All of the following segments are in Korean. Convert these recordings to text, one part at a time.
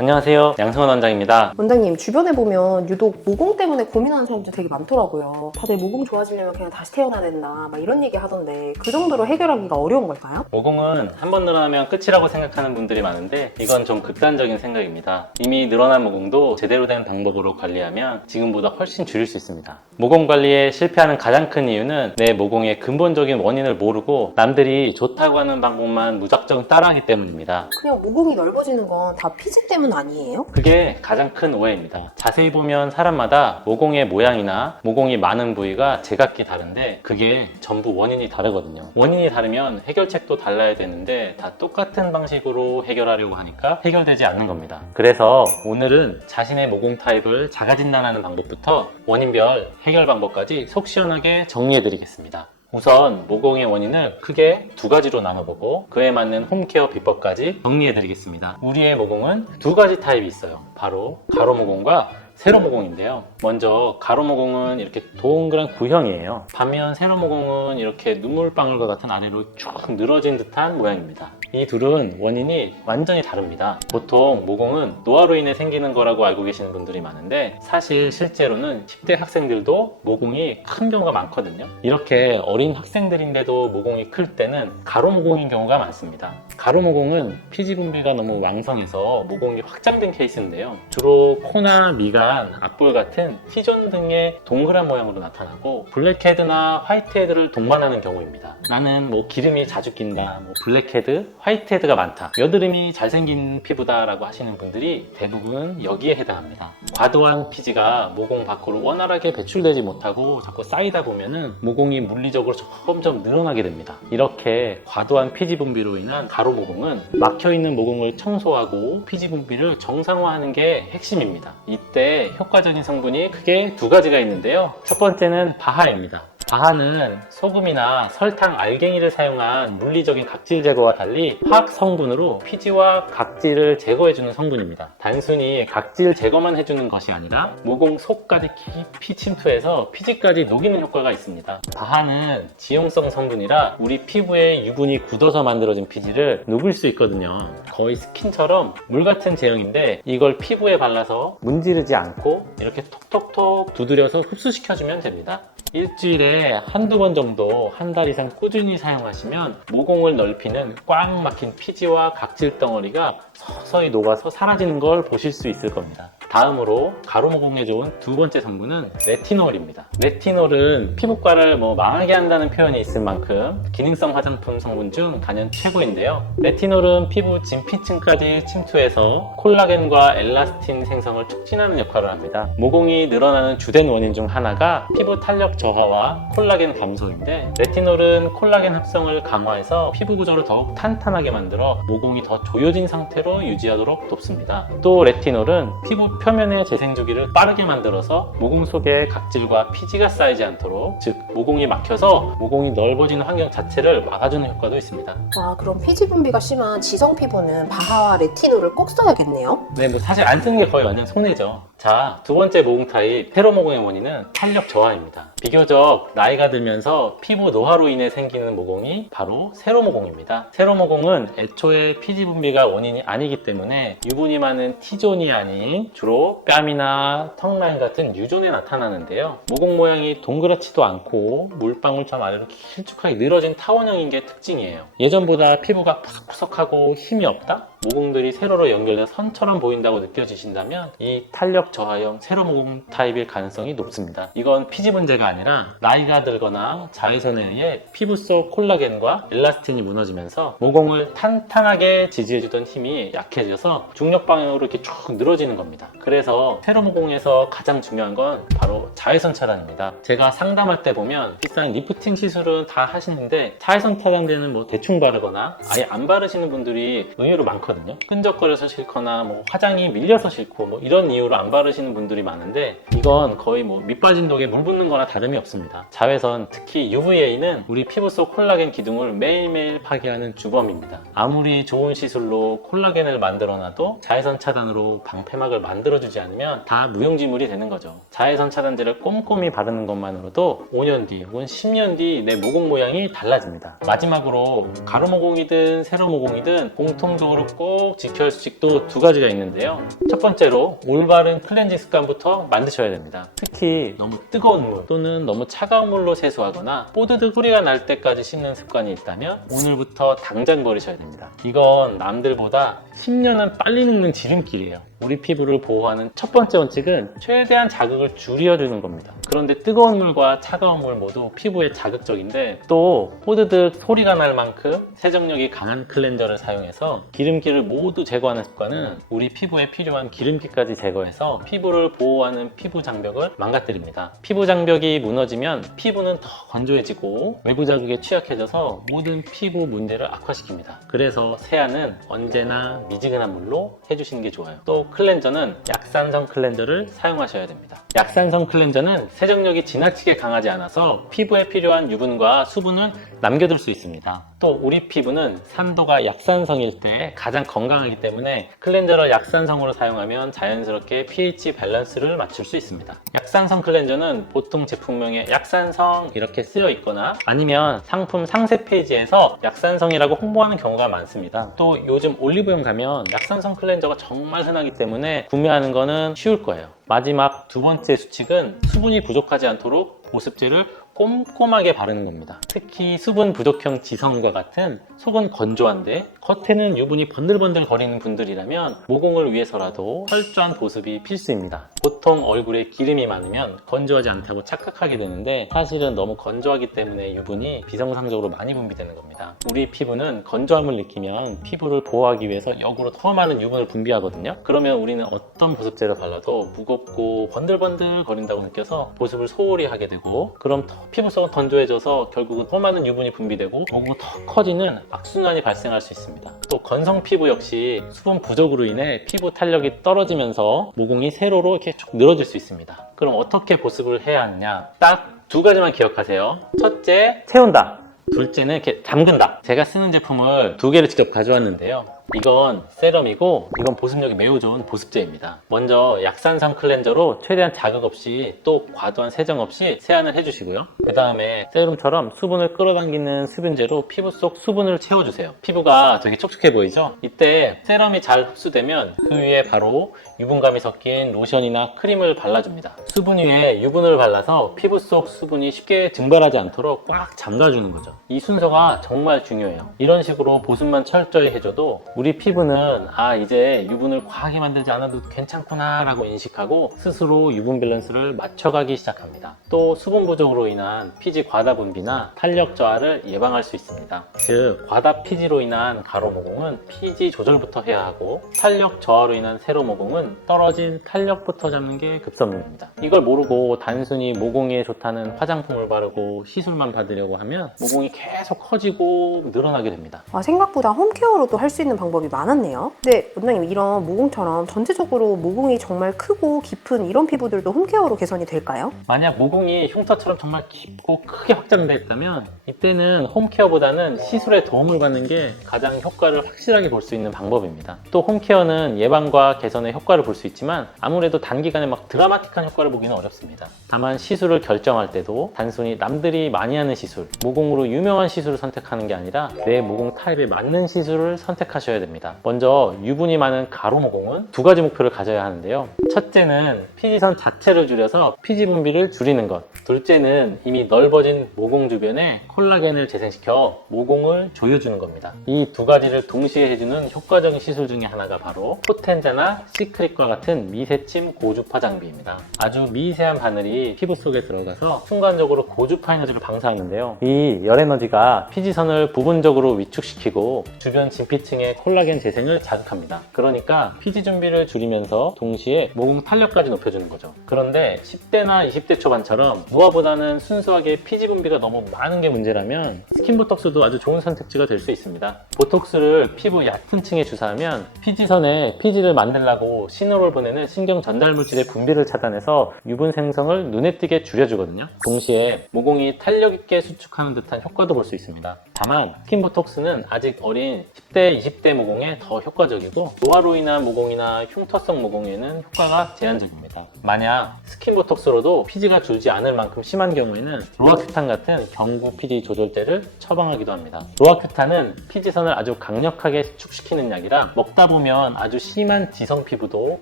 안녕하세요, 양승원 원장입니다. 원장님, 주변에 보면 유독 모공 때문에 고민하는 사람들 되게 많더라고요. 다들 모공 좋아지려면 그냥 다시 태어나야 된다, 막 이런 얘기 하던데 그 정도로 해결하기가 어려운 걸까요? 모공은 한 번 늘어나면 끝이라고 생각하는 분들이 많은데 이건 좀 극단적인 생각입니다. 이미 늘어난 모공도 제대로 된 방법으로 관리하면 지금보다 훨씬 줄일 수 있습니다. 모공 관리에 실패하는 가장 큰 이유는 내 모공의 근본적인 원인을 모르고 남들이 좋다고 하는 방법만 무작정 따라하기 때문입니다. 그냥 모공이 넓어지는 건 다 피지 때문 아니에요? 그게 가장 큰 오해입니다. 자세히 보면 사람마다 모공의 모양이나 모공이 많은 부위가 제각기 다른데 그게 전부 원인이 다르거든요. 원인이 다르면 해결책도 달라야 되는데 다 똑같은 방식으로 해결하려고 하니까 해결되지 않는 겁니다. 그래서 오늘은 자신의 모공 타입을 자가 진단하는 방법부터 원인별 해결 방법까지 속 시원하게 정리해 드리겠습니다. 우선 모공의 원인을 크게 두 가지로 나눠보고 그에 맞는 홈케어 비법까지 정리해드리겠습니다. 우리의 모공은 두 가지 타입이 있어요. 바로 가로모공과 세로모공인데요. 먼저 가로모공은 이렇게 동그란 구형이에요. 반면 세로모공은 이렇게 눈물방울과 같은 아래로 쭉 늘어진 듯한 모양입니다. 이 둘은 원인이 완전히 다릅니다. 보통 모공은 노화로 인해 생기는 거라고 알고 계시는 분들이 많은데 사실 실제로는 10대 학생들도 모공이 큰 경우가 많거든요. 이렇게 어린 학생들인데도 모공이 클 때는 가로모공인 경우가 많습니다. 가로모공은 피지 분비가 너무 왕성해서 모공이 확장된 케이스인데요. 주로 코나 미간, 앞볼 같은 T존 등의 동그란 모양으로 나타나고 블랙헤드나 화이트헤드를 동반하는 경우입니다. 나는 기름이 자주 낀다, 블랙헤드, 화이트헤드가 많다, 여드름이 잘생긴 피부다라고 하시는 분들이 대부분 여기에 해당합니다. 과도한 피지가 모공 밖으로 원활하게 배출되지 못하고 자꾸 쌓이다 보면은 모공이 물리적으로 점점 늘어나게 됩니다. 이렇게 과도한 피지 분비로 인한 가로모공은 막혀있는 모공을 청소하고 피지 분비를 정상화하는 게 핵심입니다. 이때 효과적인 성분이 크게 두 가지가 있는데요. 첫 번째는 바하입니다. 바하는 소금이나 설탕, 알갱이를 사용한 물리적인 각질 제거와 달리 화학 성분으로 피지와 각질을 제거해주는 성분입니다. 단순히 각질 제거만 해주는 것이 아니라 모공 속까지 깊이 침투해서 피지까지 녹이는 효과가 있습니다. 바하는 지용성 성분이라 우리 피부에 유분이 굳어서 만들어진 피지를 녹일 수 있거든요. 거의 스킨처럼 물 같은 제형인데 이걸 피부에 발라서 문지르지 않고 이렇게 톡톡톡 두드려서 흡수시켜주면 됩니다. 일주일에 한두 번 정도 한 달 이상 꾸준히 사용하시면 모공을 넓히는 꽉 막힌 피지와 각질 덩어리가 서서히 녹아서 사라지는 걸 보실 수 있을 겁니다. 다음으로 가로모공에 좋은 두 번째 성분은 레티놀입니다. 레티놀은 피부과를 망하게 한다는 표현이 있을 만큼 기능성 화장품 성분 중 단연 최고인데요. 레티놀은 피부 진피층까지 침투해서 콜라겐과 엘라스틴 생성을 촉진하는 역할을 합니다. 모공이 늘어나는 주된 원인 중 하나가 피부 탄력 저하와 콜라겐 감소인데 레티놀은 콜라겐 합성을 강화해서 피부 구조를 더욱 탄탄하게 만들어 모공이 더 조여진 상태로 유지하도록 돕습니다. 또 레티놀은 피부 표면의 재생 주기를 빠르게 만들어서 모공 속에 각질과 피지가 쌓이지 않도록, 즉 모공이 막혀서 모공이 넓어지는 환경 자체를 막아주는 효과도 있습니다. 와, 그럼 피지 분비가 심한 지성 피부는 바하와 레티놀을 꼭 써야겠네요? 네, 사실 안 쓰는 게 거의 완전 손해죠. 자, 두 번째 모공 타입 세로모공의 원인은 탄력 저하입니다. 비교적 나이가 들면서 피부 노화로 인해 생기는 모공이 바로 세로모공입니다. 세로모공은 애초에 피지 분비가 원인이 아니기 때문에 유분이 많은 T존이 아닌 주로 뺨이나 턱라인 같은 U존에 나타나는데요. 모공 모양이 동그랗지도 않고 물방울처럼 아래로 길쭉하게 늘어진 타원형인 게 특징이에요. 예전보다 피부가 푸석푸석하고 힘이 없다? 모공들이 세로로 연결된 선처럼 보인다고 느껴지신다면 이 탄력 저하형 세로모공 타입일 가능성이 높습니다. 이건 피지 문제가 아니라 나이가 들거나 자외선에 의해 피부 속 콜라겐과 엘라스틴이 무너지면서 모공을 탄탄하게 지지해주던 힘이 약해져서 중력 방향으로 이렇게 쭉 늘어지는 겁니다. 그래서 세로모공에서 가장 중요한 건 바로 자외선 차단입니다. 제가 상담할 때 보면 비싼 리프팅 시술은 다 하시는데 자외선 차단제는 대충 바르거나 아예 안 바르시는 분들이 의외로 많거든요. 끈적거려서 싫거나 화장이 밀려서 싫고 이런 이유로 안 바르시는 분들이 많은데 이건 거의 밑 빠진 독에 물 붓는 거나 다름이 없습니다. 자외선, 특히 UVA는 우리 피부 속 콜라겐 기둥을 매일매일 파괴하는 주범입니다. 아무리 좋은 시술로 콜라겐을 만들어놔도 자외선 차단으로 방패막을 만들어주지 않으면 다 무용지물이 되는 거죠. 자외선 차단제를 꼼꼼히 바르는 것만으로도 5년 뒤 혹은 10년 뒤 내 모공 모양이 달라집니다. 마지막으로 가로모공이든 세로모공이든 공통적으로 꼭 지켜야 할 수칙도 두 가지가 있는데요. 첫 번째로 올바른 클렌징 습관부터 만드셔야 됩니다. 특히 너무 뜨거운 물 또는 너무 차가운 물로 세수하거나 뽀드득 소리가 날 때까지 씻는 습관이 있다면 오늘부터 당장 버리셔야 됩니다. 이건 남들보다 10년은 빨리 녹는 지름길이에요. 우리 피부를 보호하는 첫 번째 원칙은 최대한 자극을 줄여주는 겁니다. 그런데 뜨거운 물과 차가운 물 모두 피부에 자극적인데 또 뽀드득 소리가 날 만큼 세정력이 강한 클렌저를 사용해서 기름기를 모두 제거하는 습관은 우리 피부에 필요한 기름기까지 제거해서 피부를 보호하는 피부 장벽을 망가뜨립니다. 피부 장벽이 무너지면 피부는 더 건조해지고 외부 자극에 취약해져서 모든 피부 문제를 악화시킵니다. 그래서 세안은 언제나 미지근한 물로 해주시는 게 좋아요. 또 클렌저는 약산성 클렌저를 사용하셔야 됩니다. 약산성 클렌저는 세정력이 지나치게 강하지 않아서 피부에 필요한 유분과 수분을 남겨둘 수 있습니다. 또 우리 피부는 산도가 약산성일 때 가장 건강하기 때문에 클렌저를 약산성으로 사용하면 자연스럽게 pH 밸런스를 맞출 수 있습니다. 약산성 클렌저는 보통 제품명에 약산성 이렇게 쓰여 있거나 아니면 상품 상세 페이지에서 약산성이라고 홍보하는 경우가 많습니다. 또 요즘 올리브영 가면 약산성 클렌저가 정말 흔하기 때문에 구매하는 거는 쉬울 거예요. 마지막 두 번째 수칙은 수분이 부족하지 않도록 보습제를 꼼꼼하게 바르는 겁니다. 특히 수분 부족형 지성과 같은 속은 건조한데 겉에는 유분이 번들번들 거리는 분들이라면 모공을 위해서라도 철저한 보습이 필수입니다. 보통 얼굴에 기름이 많으면 건조하지 않다고 착각하게 되는데 사실은 너무 건조하기 때문에 유분이 비정상적으로 많이 분비되는 겁니다. 우리 피부는 건조함을 느끼면 피부를 보호하기 위해서 역으로 더 많은 유분을 분비하거든요. 그러면 우리는 어떤 보습제를 발라도 무겁고 번들번들 거린다고 느껴서 보습을 소홀히 하게 되고 그럼 피부 속은 건조해져서 결국은 더 많은 유분이 분비되고 모공이 더 커지는 악순환이 발생할 수 있습니다. 또 건성 피부 역시 수분 부족으로 인해 피부 탄력이 떨어지면서 모공이 세로로 이렇게 쭉 늘어질 수 있습니다. 그럼 어떻게 보습을 해야 하느냐? 딱 두 가지만 기억하세요. 첫째, 채운다. 둘째는 이렇게 잠근다. 제가 쓰는 제품을 두 개를 직접 가져왔는데요. 이건 세럼이고 이건 보습력이 매우 좋은 보습제입니다. 먼저 약산성 클렌저로 최대한 자극 없이 또 과도한 세정 없이 세안을 해주시고요. 그 다음에 세럼처럼 수분을 끌어당기는 수분제로 피부 속 수분을 채워주세요. 피부가 되게 촉촉해 보이죠? 이때 세럼이 잘 흡수되면 그 위에 바로 유분감이 섞인 로션이나 크림을 발라줍니다. 수분 위에 유분을 발라서 피부 속 수분이 쉽게 증발하지 않도록 꽉 잠가주는 거죠. 이 순서가 정말 중요해요. 이런 식으로 보습만 철저히 해줘도 우리 피부는 이제 유분을 과하게 만들지 않아도 괜찮구나 라고 인식하고 스스로 유분 밸런스를 맞춰가기 시작합니다. 또 수분 부족으로 인한 피지 과다 분비나 탄력 저하를 예방할 수 있습니다. 즉 과다 피지로 인한 가로 모공은 피지 조절부터 해야 하고 탄력 저하로 인한 세로 모공은 떨어진 탄력부터 잡는 게 급선무입니다. 이걸 모르고 단순히 모공에 좋다는 화장품을 바르고 시술만 받으려고 하면 모공이 계속 커지고 늘어나게 됩니다. 생각보다 홈케어로도 할 수 있는 방법이 많았네요. 근데 원장님, 이런 모공처럼 전체적으로 모공이 정말 크고 깊은 이런 피부들도 홈케어로 개선이 될까요? 만약 모공이 흉터처럼 정말 깊고 크게 확장돼 있다면 이때는 홈케어보다는 시술에 도움을 받는 게 가장 효과를 확실하게 볼 수 있는 방법입니다. 또 홈케어는 예방과 개선의 효과를 볼 수 있지만 아무래도 단기간에 막 드라마틱한 효과를 보기는 어렵습니다. 다만 시술을 결정할 때도 단순히 남들이 많이 하는 시술, 모공으로 유명한 시술을 선택하는 게 아니라 내 모공 타입에 맞는 시술을 선택하셔야 됩니다. 먼저 유분이 많은 가로 모공은 두 가지 목표를 가져야 하는데요. 첫째는 피지선 자체를 줄여서 피지 분비를 줄이는 것. 둘째는 이미 넓어진 모공 주변에 콜라겐을 재생시켜 모공을 조여주는 겁니다. 이 두 가지를 동시에 해주는 효과적인 시술 중에 하나가 바로 포텐자나 시크릿과 같은 미세침 고주파 장비입니다. 아주 미세한 바늘이 피부 속에 들어가서 순간적으로 고주파 에너지를 방사하는데요. 이 열 에너지가 피지선을 부분적으로 위축시키고 주변 진피층의 콜라겐 재생을 자극합니다. 그러니까 피지 준비를 줄이면서 동시에 모공 탄력까지 높여주는 거죠. 그런데 10대나 20대 초반처럼 무화보다는 순수하게 피지 분비가 너무 많은 게 문제라면 스킨보톡스도 아주 좋은 선택지가 될 수 있습니다. 보톡스를 피부 얕은 층에 주사하면 피지선에 피지를 만들라고 신호를 보내는 신경 전달 물질의 분비를 차단해서 유분 생성을 눈에 띄게 줄여주거든요. 동시에 모공이 탄력 있게 수축하는 듯한 효과도 볼 수 있습니다. 다만 스킨보톡스는 아직 어린 10대, 20대 모공에 더 효과적이고 노화로 인한 모공이나 흉터성 모공에는 효과가 제한적입니다. 만약 스킨보톡스로도 피지가 줄지 않을 만큼 심한 경우에는 로아큐탄 같은 경구 피지 조절제를 처방하기도 합니다. 로아큐탄은 피지선을 아주 강력하게 축축시키는 약이라 먹다 보면 아주 심한 지성 피부도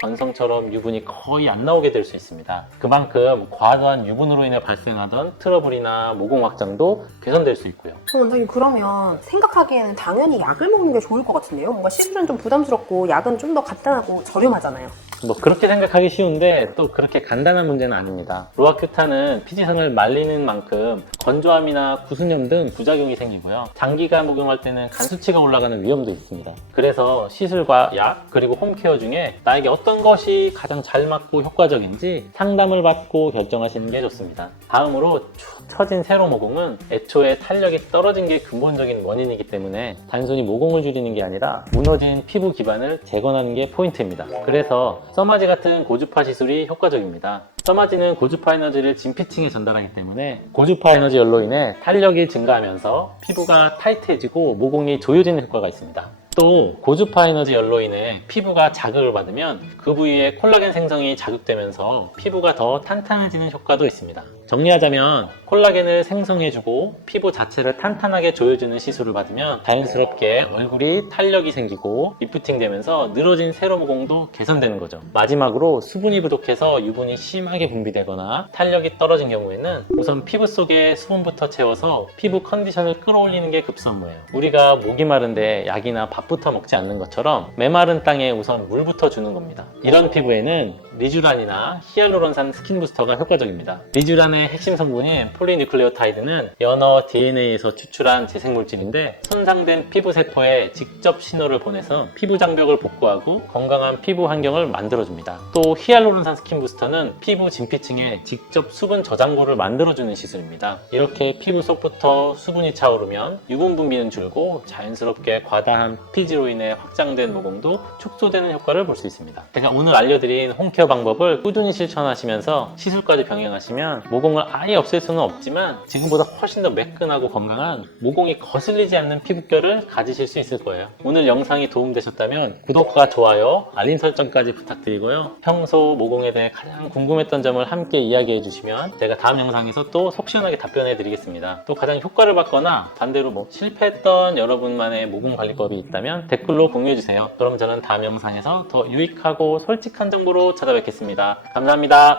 건성처럼 유분이 거의 안 나오게 될 수 있습니다. 그만큼 과도한 유분으로 인해 발생하던 트러블이나 모공 확장도 개선될 수 있고요. 원장님, 그러면 생각하기에는 당연히 약을 먹는 게 좋을 것 같은데요? 뭔가 시술은 좀 부담스럽고 약은 좀 더 간단하고 저렴하잖아요. 뭐 그렇게 생각하기 쉬운데 또 그렇게 간단한 문제는 아닙니다. 로아큐탄은 피지선을 말리는 만큼 건조함이나 구순염 등 부작용이 생기고요. 장기간 복용할 때는 간 수치가 올라가는 위험도 있습니다. 그래서 시술과 약 그리고 홈케어 중에 나에게 어떤 것이 가장 잘 맞고 효과적인지 상담을 받고 결정하시는 게 좋습니다. 다음으로 축 처진 세로 모공은 애초에 탄력이 떨어진 게 근본적인 원인이기 때문에 단순히 모공을 줄이는 게 아니라 무너진 피부 기반을 재건하는 게 포인트입니다. 그래서 써마지 같은 고주파 시술이 효과적입니다. 써마지는 고주파 에너지를 진피층에 전달하기 때문에 고주파 에너지 열로 인해 탄력이 증가하면서 피부가 타이트해지고 모공이 조여지는 효과가 있습니다. 또 고주파 에너지 열로 인해 피부가 자극을 받으면 그 부위에 콜라겐 생성이 자극되면서 피부가 더 탄탄해지는 효과도 있습니다. 정리하자면 콜라겐을 생성해주고 피부 자체를 탄탄하게 조여주는 시술을 받으면 자연스럽게 얼굴이 탄력이 생기고 리프팅 되면서 늘어진 세로 모공도 개선되는 거죠. 마지막으로 수분이 부족해서 유분이 심하게 분비되거나 탄력이 떨어진 경우에는 우선 피부 속에 수분부터 채워서 피부 컨디션을 끌어올리는 게 급선무예요. 우리가 목이 마른데 약이나 밥부터 먹지 않는 것처럼 메마른 땅에 우선 물부터 주는 겁니다. 이런 피부에는 리쥬란이나 히알루론산 스킨 부스터가 효과적입니다. 리쥬란의 핵심 성분인 폴리뉴클레오타이드는 연어 DNA에서 추출한 재생물질인데 손상된 피부 세포에 직접 신호를 보내서 피부 장벽을 복구하고 건강한 피부 환경을 만들어줍니다. 또 히알루론산 스킨 부스터는 피부 진피층에 직접 수분 저장고를 만들어주는 시술입니다. 이렇게 피부 속부터 수분이 차오르면 유분 분비는 줄고 자연스럽게 과다한 피지로 인해 확장된 모공도 축소되는 효과를 볼 수 있습니다. 제가 오늘 알려드린 홈케어 방법을 꾸준히 실천하시면서 시술까지 병행하시면 모공을 아예 없앨 수는 없지만 지금보다 훨씬 더 매끈하고 건강한 모공이 거슬리지 않는 피부결을 가지실 수 있을 거예요. 오늘 영상이 도움되셨다면 구독과 좋아요, 알림 설정까지 부탁드리고요. 평소 모공에 대해 가장 궁금했던 점을 함께 이야기해 주시면 제가 다음 영상에서 또 속 시원하게 답변해 드리겠습니다. 또 가장 효과를 받거나 반대로 실패했던 여러분만의 모공 관리법이 있다면 댓글로 공유해 주세요. 그럼 저는 다음 영상에서 더 유익하고 솔직한 정보로 찾아뵙겠습니다. 감사합니다.